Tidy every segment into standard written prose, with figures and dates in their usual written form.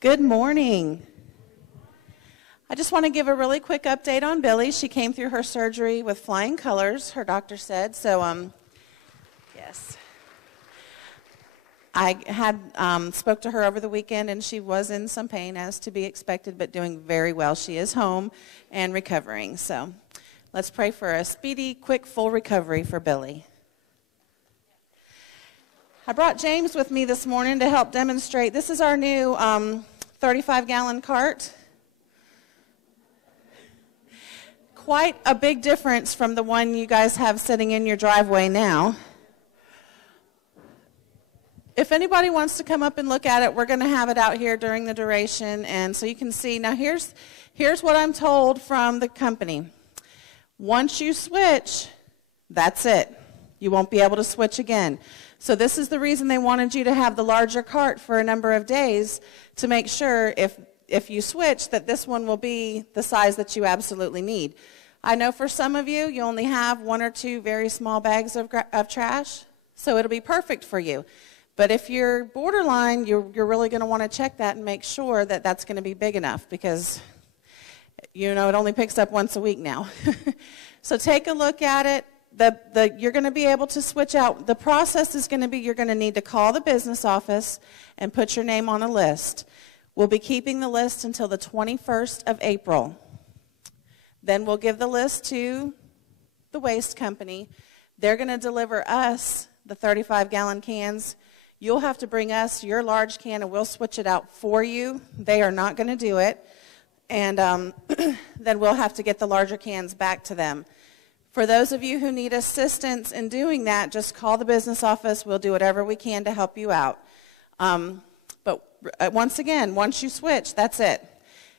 Good morning. I just want to give a really quick update on Billy. She came through her surgery with flying colors, her doctor said. So, yes. I had spoke to her over the weekend, and she was in some pain, as to be expected, but doing very well. She is home and recovering. So let's pray for a speedy, quick, full recovery for Billy. I brought James with me this morning to help demonstrate. This is our new 35-gallon cart. Quite a big difference from the one you guys have sitting in your driveway now. If anybody wants to come up and look at it, we're going to have it out here during the duration, and so you can see. Now here's what I'm told from the company. Once you switch, that's it. You won't be able to switch again. So this is the reason they wanted you to have the larger cart for a number of days, to make sure if you switch that this one will be the size that you absolutely need. I know for some of you, you only have 1 or 2 very small bags of trash, so it'll be perfect for you. But if you're borderline, you're really going to want to check that and make sure that that's going to be big enough, because, you know, it only picks up once a week now. So take a look at it. You're going to be able to switch out. The process is going to be, you're going to need to call the business office and put your name on a list. We'll be keeping the list until the 21st of April. Then we'll give the list to the waste company. They're going to deliver us the 35-gallon cans. You'll have to bring us your large can, and we'll switch it out for you. They are not going to do it. And then we'll have to get the larger cans back to them. For those of you who need assistance in doing that, just call the business office. We'll do whatever we can to help you out. But once again, once you switch, that's it.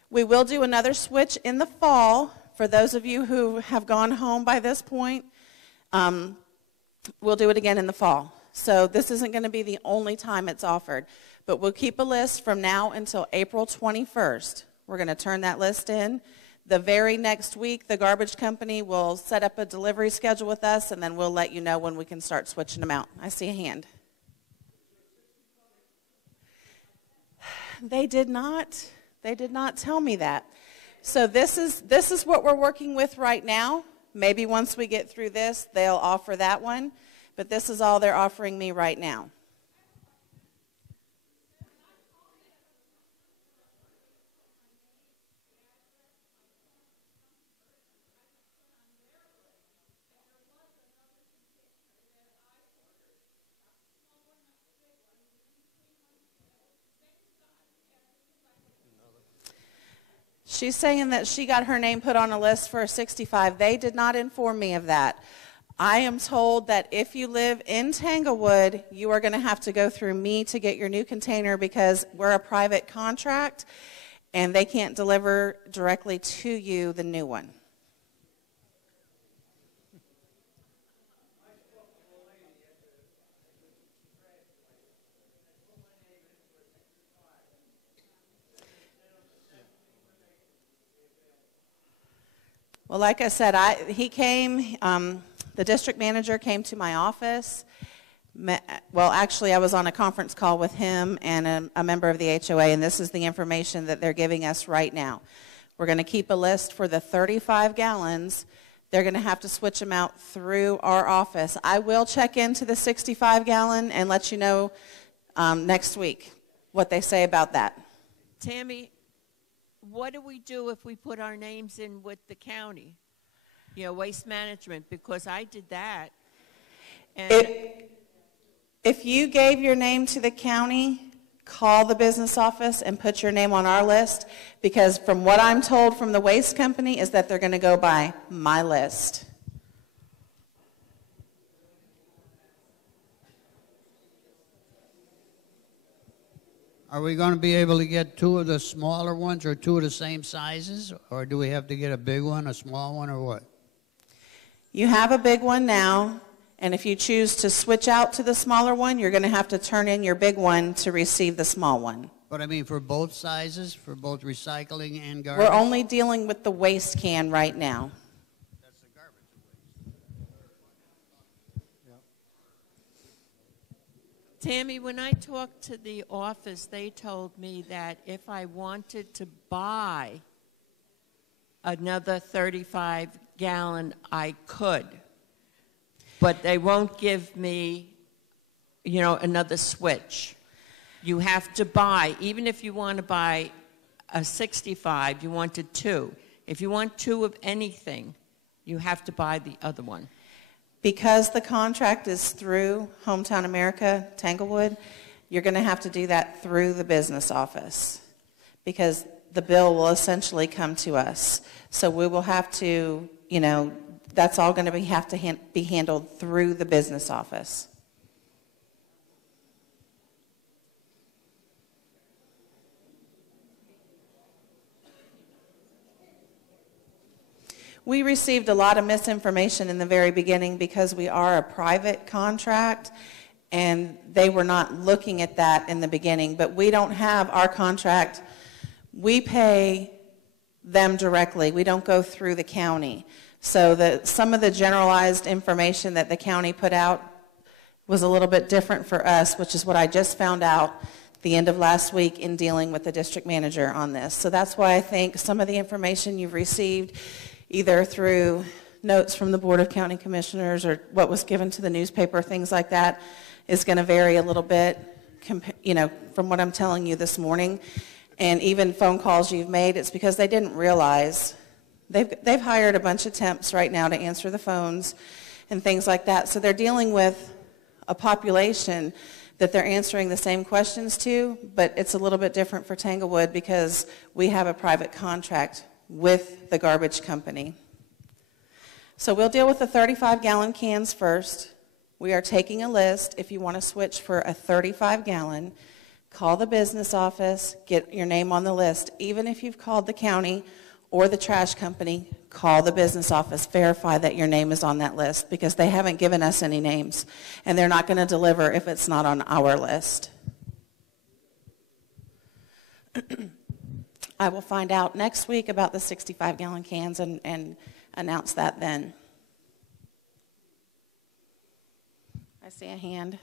We will do another switch in the fall. For those of you who have gone home by this point, we'll do it again in the fall. So this isn't going to be the only time it's offered. But we'll keep a list from now until April 21st. We're going to turn that list in. The very next week, the garbage company will set up a delivery schedule with us, and then we'll let you know when we can start switching them out. I see a hand. They did not tell me that. So this is what we're working with right now. Maybe once we get through this, they'll offer that one. But this is all they're offering me right now. She's saying that she got her name put on a list for a 65. They did not inform me of that. I am told that if you live in Tanglewood, you are going to have to go through me to get your new container, because we're a private contract and they can't deliver directly to you the new one. Well, like I said, he came, the district manager came to my office. Well, actually, I was on a conference call with him and a member of the HOA, and this is the information that they're giving us right now. We're going to keep a list for the 35 gallons. They're going to have to switch them out through our office. I will check into the 65-gallon and let you know next week what they say about that. Tammy, what do we do if we put our names in with the county? You know, waste management, because I did that. And if you gave your name to the county, call the business office and put your name on our list, because from what I'm told from the waste company is that they're going to go by my list. Are we going to be able to get 2 of the smaller ones, or 2 of the same sizes? Or do we have to get a big one, a small one, or what? You have a big one now, and if you choose to switch out to the smaller one, you're going to have to turn in your big one to receive the small one. But I mean for both sizes, for both recycling and garbage? We're only dealing with the waste can right now. That's the garbage waste. Tammy, when I talked to the office, they told me that if I wanted to buy another 35-gallon, I could. But they won't give me, another switch. You have to buy, even if you want to buy a 65, you wanted 2. If you want 2 of anything, you have to buy the other one. Because the contract is through Hometown America, Tanglewood, you're going to have to do that through the business office because the bill will essentially come to us. So we will have to, that's all going to be handled through the business office. We received a lot of misinformation in the very beginning because we are a private contract, and they were not looking at that in the beginning. But we don't have our contract. We pay them directly. We don't go through the county. So some of the generalized information that the county put out was a little bit different for us, which is what I just found out the end of last week in dealing with the district manager on this. So that's why I think some of the information you've received either through notes from the Board of County Commissioners or what was given to the newspaper, things like that, is going to vary a little bit, from what I'm telling you this morning. And even phone calls you've made, it's because they didn't realize. They've hired a bunch of temps right now to answer the phones and things like that. So they're dealing with a population that they're answering the same questions to, but it's a little bit different for Tanglewood because we have a private contract with the garbage company. So we'll deal with the 35-gallon cans first. We are taking a list. If you want to switch for a 35-gallon, call the business office, get your name on the list. Even if you've called the county or the trash company, call the business office, verify that your name is on that list because they haven't given us any names, and they're not going to deliver if it's not on our list. I will find out next week about the 65-gallon cans and announce that then. I see a hand.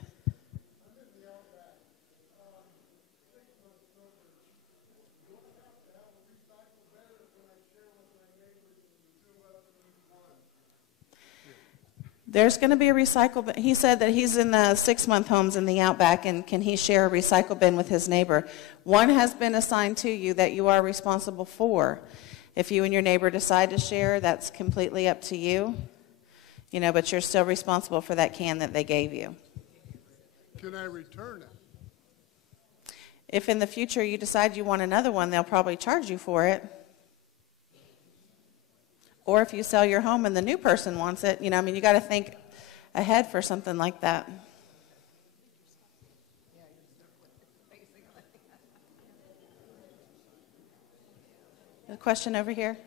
There's going to be a recycle bin. He said that he's in the 6-month homes in the Outback, and can he share a recycle bin with his neighbor? One has been assigned to you that you are responsible for. If you and your neighbor decide to share, that's completely up to you. But you're still responsible for that can that they gave you. Can I return it? If in the future you decide you want another one, they'll probably charge you for it. Or if you sell your home and the new person wants it, you got to think ahead for something like that. A question over here?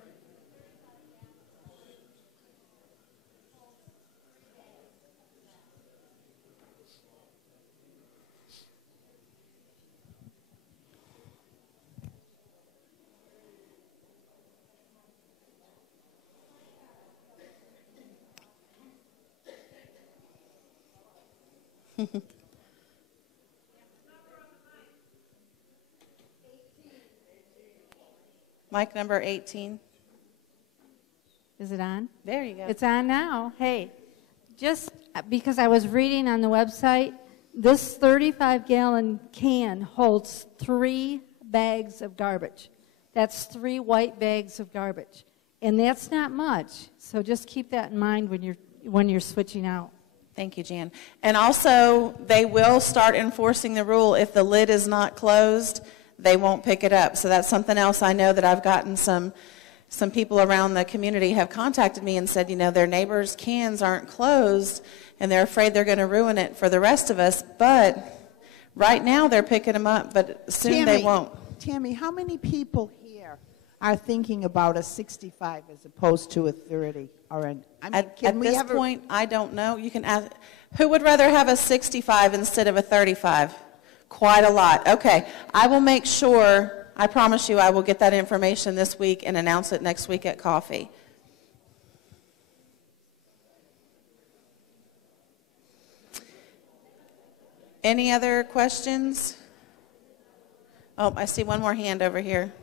Mic number 18. Is it on? There you go. It's on now. Hey, just because I was reading on the website, this 35-gallon can holds 3 bags of garbage. That's 3 white bags of garbage. And that's not much. So just keep that in mind when you're switching out. Thank you, Jan. And also, they will start enforcing the rule. If the lid is not closed, they won't pick it up. So that's something else I know that I've gotten some people around the community have contacted me and said, their neighbors' cans aren't closed, and they're afraid they're going to ruin it for the rest of us. But right now, they're picking them up, but soon they won't. Tammy, how many people here are thinking about a 65 as opposed to a 30? At this point, I don't know. You can ask, who would rather have a 65 instead of a 35? Quite a lot. Okay, I will make sure, I promise you I will get that information this week and announce it next week at coffee. Any other questions? Oh, I see one more hand over here.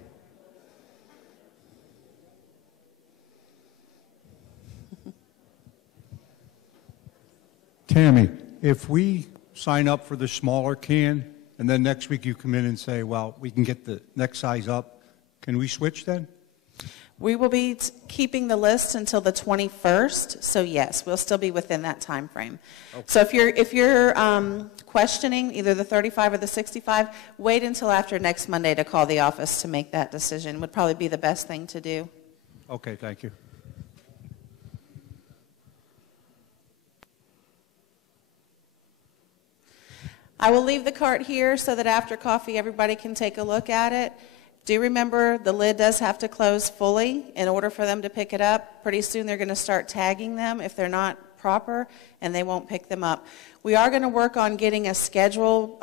Tammy, if we sign up for the smaller can, and then next week you come in and say, well, we can get the next size up, can we switch then? We will be keeping the list until the 21st, so yes, we'll still be within that time frame. Okay. So if you're questioning either the 35 or the 65, wait until after next Monday to call the office to make that decision. Would probably be the best thing to do. Okay, thank you. I will leave the cart here so that after coffee everybody can take a look at it. Do remember the lid does have to close fully in order for them to pick it up. Pretty soon they're going to start tagging them if they're not proper, and they won't pick them up. We are going to work on getting a schedule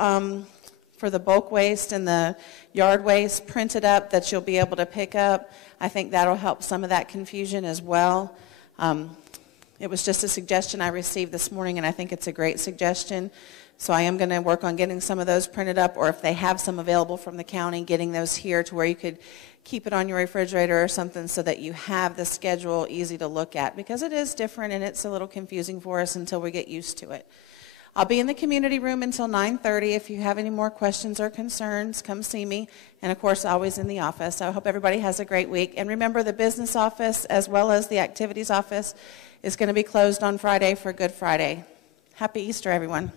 for the bulk waste and the yard waste printed up that you'll be able to pick up. I think that'll help some of that confusion as well. It was just a suggestion I received this morning, and I think it's a great suggestion. So I am going to work on getting some of those printed up, or if they have some available from the county, getting those here to where you could keep it on your refrigerator or something so that you have the schedule easy to look at, because it is different and it's a little confusing for us until we get used to it. I'll be in the community room until 9:30. If you have any more questions or concerns, come see me. And, of course, always in the office. I hope everybody has a great week. And remember, the business office as well as the activities office is going to be closed on Friday for Good Friday. Happy Easter, everyone.